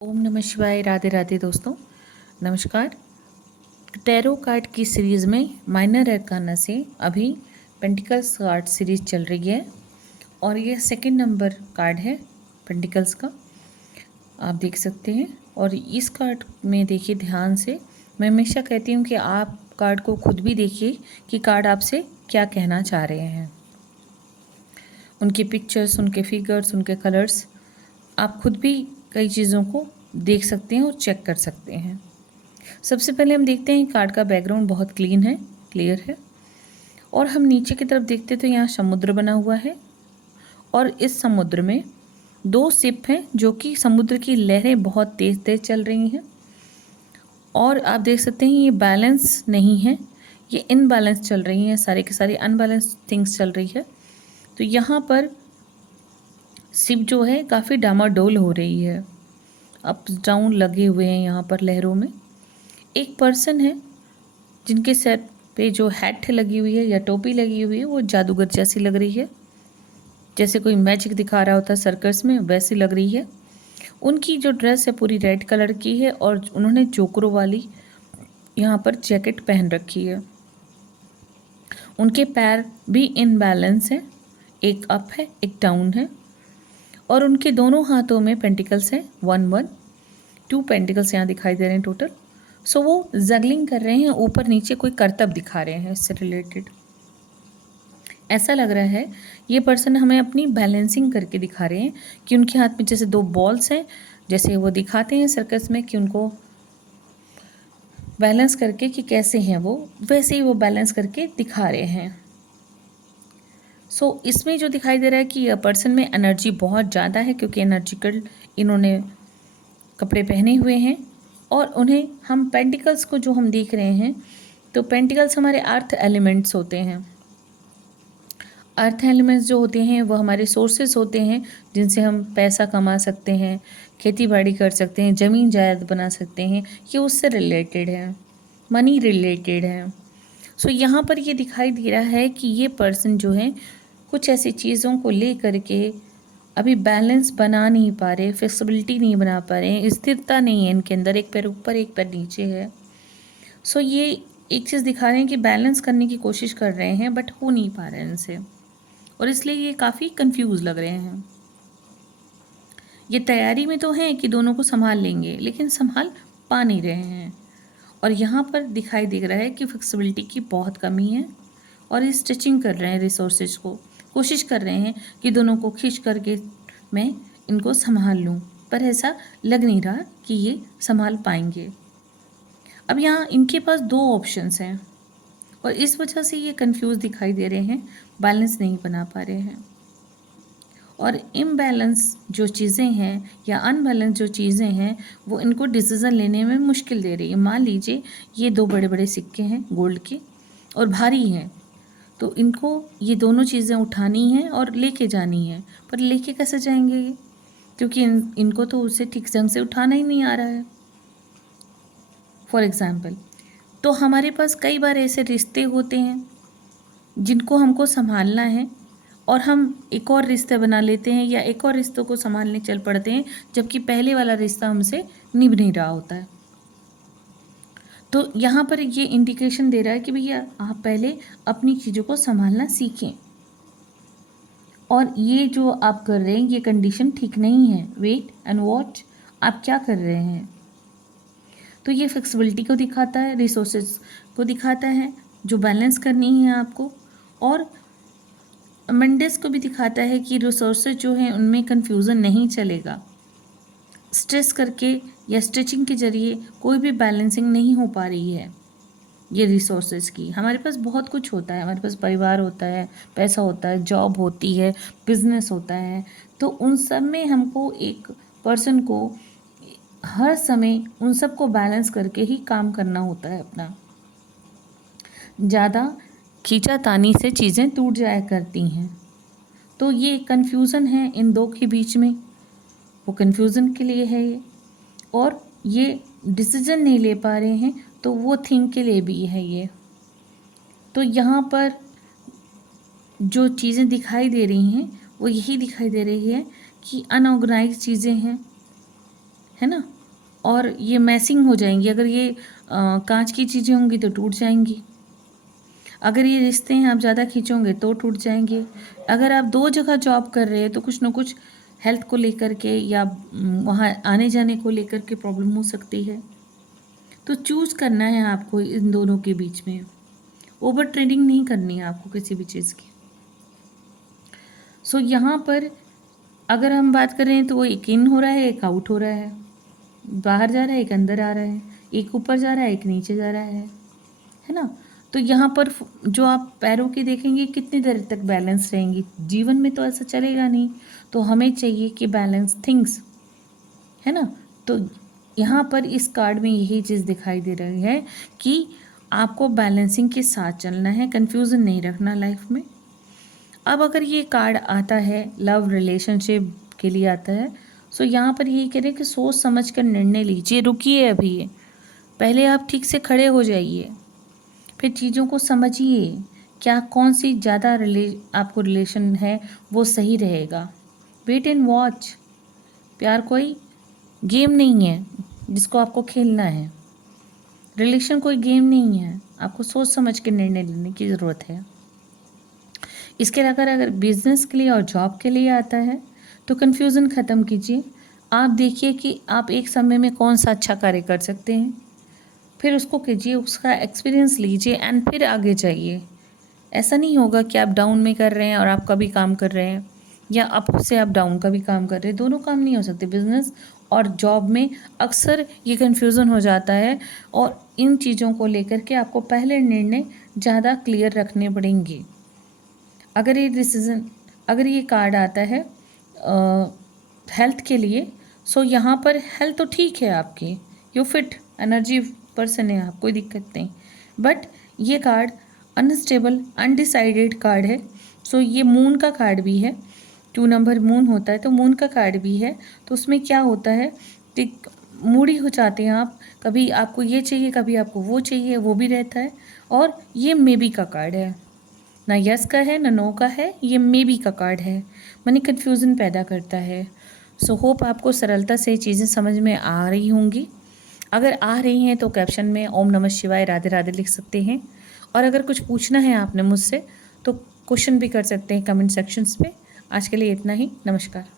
ओम नमः शिवाय। राधे राधे दोस्तों, नमस्कार। टैरो कार्ड की सीरीज़ में माइनर अरकाना से अभी पेंटिकल्स कार्ड सीरीज चल रही है और ये सेकंड नंबर कार्ड है पेंटिकल्स का, आप देख सकते हैं। और इस कार्ड में देखिए ध्यान से, मैं हमेशा कहती हूँ कि आप कार्ड को खुद भी देखिए कि कार्ड आपसे क्या कहना चाह रहे हैं। उनके पिक्चर्स, उनके फिगर्स, उनके कलर्स, आप खुद भी कई चीज़ों को देख सकते हैं और चेक कर सकते हैं। सबसे पहले हम देखते हैं कार्ड का बैकग्राउंड बहुत क्लीन है, क्लियर है। और हम नीचे की तरफ देखते तो यहाँ समुद्र बना हुआ है और इस समुद्र में दो शिप हैं जो कि समुद्र की लहरें बहुत तेज़ तेज़ चल रही हैं। और आप देख सकते हैं ये बैलेंस नहीं है, ये इनबैलेंस चल रही हैं, सारे के सारे अनबैलेंस थिंग्स चल रही है। तो यहाँ पर शिप जो है काफ़ी डामाडोल हो रही है, अप डाउन लगे हुए हैं यहाँ पर लहरों में। एक पर्सन है जिनके सर पे जो हैट लगी हुई है या टोपी लगी हुई है वो जादूगर जैसी लग रही है, जैसे कोई मैजिक दिखा रहा होता है सर्कस में, वैसी लग रही है। उनकी जो ड्रेस है पूरी रेड कलर की है और उन्होंने जोकरों वाली यहाँ पर जैकेट पहन रखी है। उनके पैर भी इनबैलेंस हैं, एक अप है एक डाउन है। और उनके दोनों हाथों में पेंटिकल्स हैं, 1 1 2 पेंटिकल्स यहाँ दिखाई दे रहे हैं टोटल। सो वो जगलिंग कर रहे हैं, ऊपर नीचे कोई करतब दिखा रहे हैं इससे रिलेटेड। ऐसा लग रहा है ये पर्सन हमें अपनी बैलेंसिंग करके दिखा रहे हैं कि उनके हाथ में जैसे दो बॉल्स हैं, जैसे वो दिखाते हैं सर्कस में कि उनको बैलेंस करके कि कैसे हैं वो, वैसे ही वो बैलेंस करके दिखा रहे हैं। सो इसमें जो दिखाई दे रहा है कि यह पर्सन में एनर्जी बहुत ज़्यादा है, क्योंकि एनर्जिकल इन्होंने कपड़े पहने हुए हैं। और उन्हें हम पेंटिकल्स को जो हम देख रहे हैं, तो पेंटिकल्स हमारे अर्थ एलिमेंट्स होते हैं। अर्थ एलिमेंट्स जो होते हैं वो हमारे सोर्सेस होते हैं जिनसे हम पैसा कमा सकते हैं, खेती बाड़ी कर सकते हैं, ज़मीन जायदाद बना सकते हैं। ये उससे रिलेटेड है, मनी रिलेटेड है। सो यहाँ पर ये दिखाई दे रहा है कि ये पर्सन जो है कुछ ऐसी चीज़ों को ले करके अभी बैलेंस बना नहीं पा रहे, फ्लेक्सिबिलिटी नहीं बना पा रहे हैं, स्थिरता नहीं है इनके अंदर, एक पैर ऊपर एक पैर नीचे है। सो ये एक चीज़ दिखा रहे हैं कि बैलेंस करने की कोशिश कर रहे हैं बट हो नहीं पा रहे हैं इनसे, और इसलिए ये काफ़ी कंफ्यूज लग रहे हैं। ये तैयारी में तो हैं कि दोनों को संभाल लेंगे, लेकिन संभाल पा नहीं रहे हैं। और यहाँ पर दिखाई दे रहा है कि फ्लेक्सिबिलिटी की बहुत कमी है और ये स्टिचिंग कर रहे हैं रिसोर्सेज को, कोशिश कर रहे हैं कि दोनों को खींच करके मैं इनको संभाल लूँ, पर ऐसा लग नहीं रहा कि ये संभाल पाएंगे। अब यहाँ इनके पास दो ऑप्शंस हैं और इस वजह से ये कंफ्यूज दिखाई दे रहे हैं, बैलेंस नहीं बना पा रहे हैं। और इम्बैलेंस जो चीज़ें हैं या अनबैलेंस जो चीज़ें हैं वो इनको डिसीज़न लेने में मुश्किल दे रही है। मान लीजिए ये दो बड़े बड़े सिक्के हैं गोल्ड के और भारी हैं, तो इनको ये दोनों चीज़ें उठानी हैं और लेके जानी है, पर लेके कैसे जाएंगे ये, क्योंकि इनको तो उसे ठीक ढंग से उठाना ही नहीं आ रहा है। फॉर एग्ज़ाम्पल, तो हमारे पास कई बार ऐसे रिश्ते होते हैं जिनको हमको संभालना है और हम एक और रिश्ते बना लेते हैं या एक और रिश्तों को संभालने चल पड़ते हैं, जबकि पहले वाला रिश्ता हमसे निभ नहीं रहा होता है। तो यहाँ पर ये इंडिकेशन दे रहा है कि भैया आप पहले अपनी चीज़ों को संभालना सीखें, और ये जो आप कर रहे हैं ये कंडीशन ठीक नहीं है। वेट एंड वॉच, आप क्या कर रहे हैं। तो ये फ्लेक्सिबिलिटी को दिखाता है, रिसोर्सेज को दिखाता है जो बैलेंस करनी है आपको, और मंडेस को भी दिखाता है कि रिसोर्सेज जो हैं उनमें कन्फ्यूज़न नहीं चलेगा। स्ट्रेस करके या स्टिचिंग के ज़रिए कोई भी बैलेंसिंग नहीं हो पा रही है ये रिसोर्सेज की। हमारे पास बहुत कुछ होता है, हमारे पास परिवार होता है, पैसा होता है, जॉब होती है, बिजनेस होता है, तो उन सब में हमको एक पर्सन को हर समय उन सब को बैलेंस करके ही काम करना होता है अपना। ज़्यादा खींचातानी से चीज़ें टूट जाया करती हैं। तो ये कन्फ्यूज़न है इन दो के बीच में, वो कन्फ्यूज़न के लिए है ये, और ये डिसीजन नहीं ले पा रहे हैं तो वो थिंग के लिए भी है ये। तो यहाँ पर जो चीज़ें दिखाई दे रही हैं वो यही दिखाई दे रही है कि अनऑर्गेनाइज चीज़ें हैं, है ना। और ये मैसिंग हो जाएंगी, अगर ये कांच की चीज़ें होंगी तो टूट जाएंगी, अगर ये रिश्ते हैं आप ज़्यादा खींचोगे तो टूट जाएंगे, अगर आप 2 जगह जॉब कर रहे हैं तो कुछ ना कुछ हेल्थ को लेकर के या वहाँ आने जाने को लेकर के प्रॉब्लम हो सकती है। तो चूज़ करना है आपको इन दोनों के बीच में, ओवर ट्रेडिंग नहीं करनी है आपको किसी भी चीज़ की। सो यहाँ पर अगर हम बात करें तो वो एक इन हो रहा है, एक आउट हो रहा है, बाहर जा रहा है, एक अंदर आ रहा है, एक ऊपर जा रहा है, एक नीचे जा रहा है ना। तो यहाँ पर जो आप पैरों की देखेंगे कितनी देर तक बैलेंस रहेंगी, जीवन में तो ऐसा चलेगा नहीं, तो हमें चाहिए कि बैलेंस थिंग्स, है ना। तो यहाँ पर इस कार्ड में यही चीज़ दिखाई दे रही है कि आपको बैलेंसिंग के साथ चलना है, कन्फ्यूज़न नहीं रखना लाइफ में। अब अगर ये कार्ड आता है लव रिलेशनशिप के लिए आता है, सो यहाँ पर यही कह रहे हैं कि सोच समझ कर निर्णय लीजिए, रुकिए अभी ये, पहले आप ठीक से खड़े हो जाइए, फिर चीज़ों को समझिए क्या कौन सी ज़्यादा आपको रिलेशन है वो सही रहेगा। वेट एंड वॉच, प्यार कोई गेम नहीं है जिसको आपको खेलना है, रिलेशन कोई गेम नहीं है, आपको सोच समझ के निर्णय लेने की ज़रूरत है। इसके अगर बिजनेस के लिए और जॉब के लिए आता है तो कन्फ्यूज़न ख़त्म कीजिए, आप देखिए कि आप एक समय में कौन सा अच्छा कार्य कर सकते हैं, फिर उसको कीजिए, उसका एक्सपीरियंस लीजिए एंड फिर आगे जाइए। ऐसा नहीं होगा कि आप डाउन में कर रहे हैं और आपका भी काम कर रहे हैं, या अप से आप डाउन का भी काम कर रहे हैं, दोनों काम नहीं हो सकते। बिजनेस और जॉब में अक्सर ये कन्फ्यूज़न हो जाता है, और इन चीज़ों को लेकर के आपको पहले निर्णय ज़्यादा क्लियर रखने पड़ेंगे। अगर ये कार्ड आता है हेल्थ के लिए, सो यहाँ पर हेल्थ तो ठीक है आपकी, यू फिट एनर्जी पर्सन है आप, कोई दिक्कत नहीं, बट ये कार्ड अनस्टेबल अनडिसाइडेड कार्ड है। सो ये मून का कार्ड भी है, 2 नंबर मून होता है तो मून का कार्ड भी है। तो उसमें क्या होता है कि मूडी हो जाते हैं आप, कभी आपको ये चाहिए कभी आपको वो चाहिए, वो भी रहता है। और ये मे बी का कार्ड है, ना यस का है ना नो का है, ये मे बी का कार्ड है, माने कन्फ्यूज़न पैदा करता है। सो होप आपको सरलता से चीज़ें समझ में आ रही होंगी। अगर आ रही हैं तो कैप्शन में ओम नमः शिवाय राधे राधे लिख सकते हैं, और अगर कुछ पूछना है आपने मुझसे तो क्वेश्चन भी कर सकते हैं कमेंट सेक्शंस में। आज के लिए इतना ही, नमस्कार।